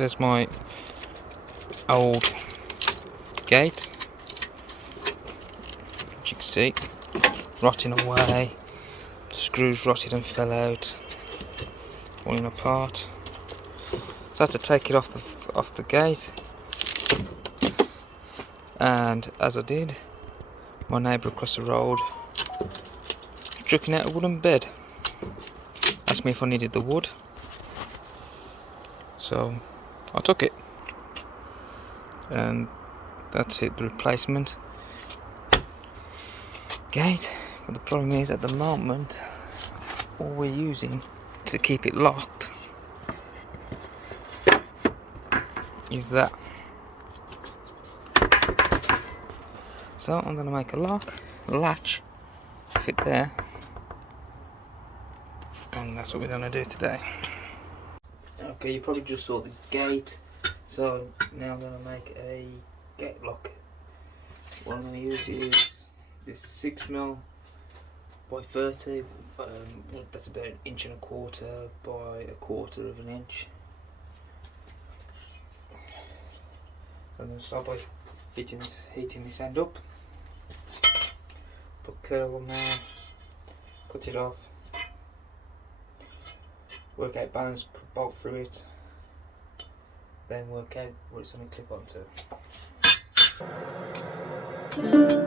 there's my old gate, as you can see, rotting away, the screws rotted and fell out, falling apart. So I had to take it off the gate, and as I did, my neighbour across the road was chucking out a wooden bed. Asked me if I needed the wood, so I took it, and that's it, the replacement gate. But the problem is, at the moment, all we're using to keep it locked is that. So I'm going to make a latch, fit there, and that's what we're going to do today. Okay, you probably just saw the gate, so now I'm going to make a gate lock. What I'm going to use is this 6mm by 30, that's about 1.25 inches by 1/4 inch. I'm going to start by heating this end up. Put curl on there, cut it off, work out balance, put a bolt through it, then work out what it's going to clip onto.